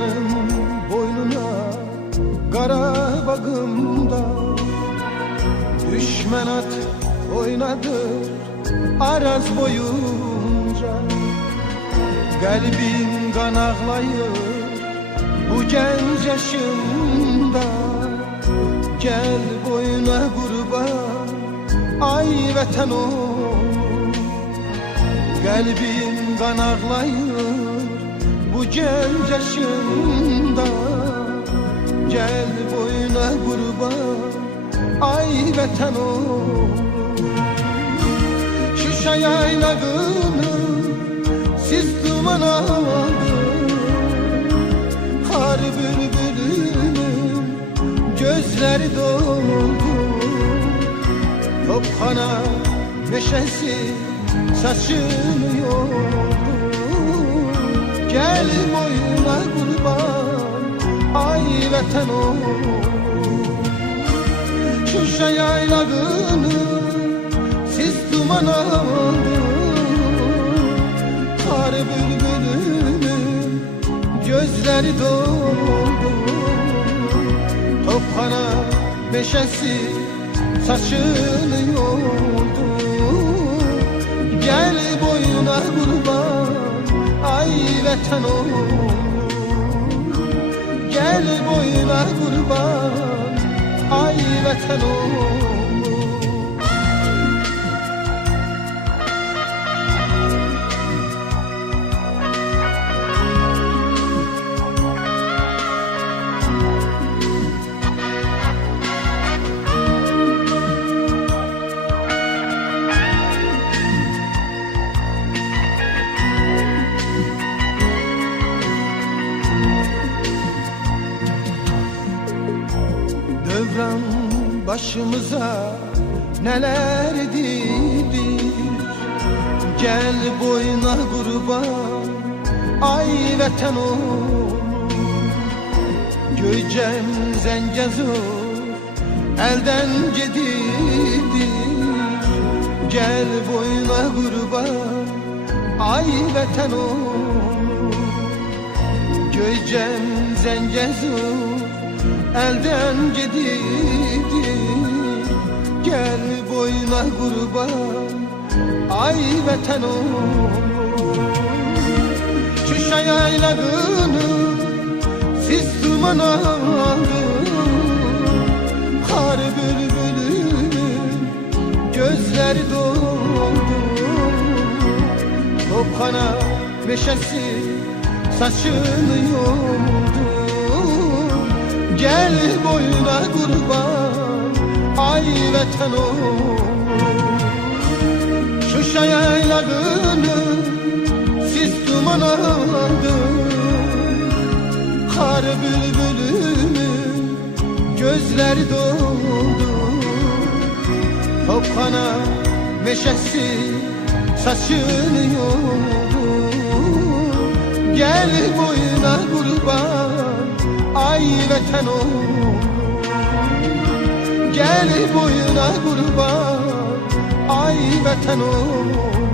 Sevdanın boynuna kara bagımda. Düşman at oynadı araz boyunca. Kalbim kan ağlayır bu genç yaşımda. Gel boyuna kurban ay vatan oğlum Kalbim kan ağlayır bu genç yaşımda. Gel boyuna kurban. Ay vatan oğlum Şuşa yaylağını siz duman aldı Har bülbülünün gözleri doldu. Tophana meşesi saçını yordu Gel boyuna kurban ay vatan oğlum Şuşa yaylağını siz duman aldı Kar bülbülünün gözleri doldu. Tophana meşesi saçını yoldu. Gel boyuna kurban ay vatan oğlum Gel boyuna kurban ay vatan oğlum başımıza neler didir Gel boyuna kurban ay vatan oğlum Göycem zencezur elden gedidir Gel boyuna kurban ay oğlum Göycem zencezur elden gidildi Gel boyuna kurban ay vatan oğlum Şuşa yaylağını siz duman Kar bülbülünün gözleri doldu. Tophana meşesi saçını yoldu Gel boyuna kurban ay vatan oğlum. Şuşa yaylağını siz duman aldı Kar bülbülünün gözleri doldu. Tophana meşesi saçını yoldu. Gel boyuna kurban ay vatan oğlum Gel boyuna kurban. Ay vatan oğlum